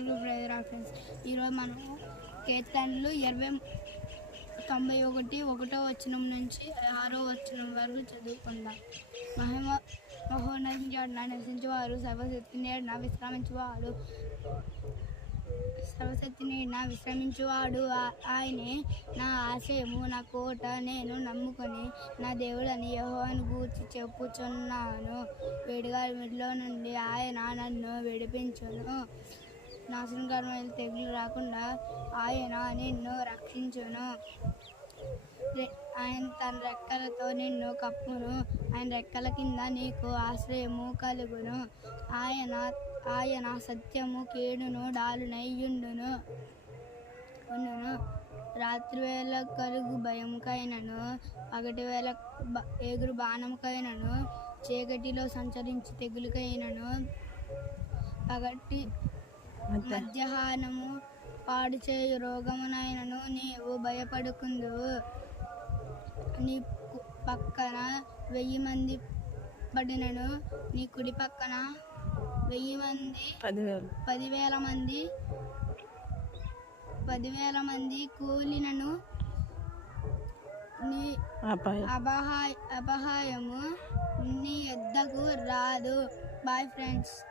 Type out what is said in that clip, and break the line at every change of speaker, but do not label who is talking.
పలుకు brother friends ఈరోజు మనం కీర్తనలు ఇరవై తొంభై ఒకటి ఒకటో వచనం నుంచి ఆరో వచనం వరకు చదువుకుందాం. మహిమ మహోన్నతించేవాడు నా నివసించేవారు సర్వశక్తినేడు నా విశ్రమించేవాడు. సర్వశక్తి నా విశ్రమించేవాడు. ఆయనే నా ఆశయము నా కోట నేను నమ్ముకొని నా దేవుడని యెహోవాను గూర్చి చెప్పుచున్నాను. వేడిగాలి మిడిలో నుండి ఆయన నన్ను విడిపించును. నాశనకరమైన తెగులు రాకుండా ఆయన నిన్ను రక్షించును. ఆయన తన రెక్కలతో నిన్ను కప్పును. ఆయన రెక్కల కింద నీకు ఆశ్రయము కలుగును. ఆయన ఆయన సత్యము కేడును డాలునయ్యుండును ఉండును. రాత్రి వేళ కలుగు భయంకైనను పగటి వేళ ఎగురు బాణంకైనను చీకటిలో సంచరించి తెగులుకైనను. పగటి మధ్యాహ్నము పాడు చేయు రోగమునైనను నీవు భయపడుకుందువు. నీ కు- పక్కన వెయ్యి మంది పడినను నీ కుడి పక్కన వెయ్యి మంది
పదివేలు.
పదివేల మంది పదివేల మంది కూలినను నీ
అపాయం.
అపహాయ అపహాయము నీ యొద్దకు రాదు. Bye friends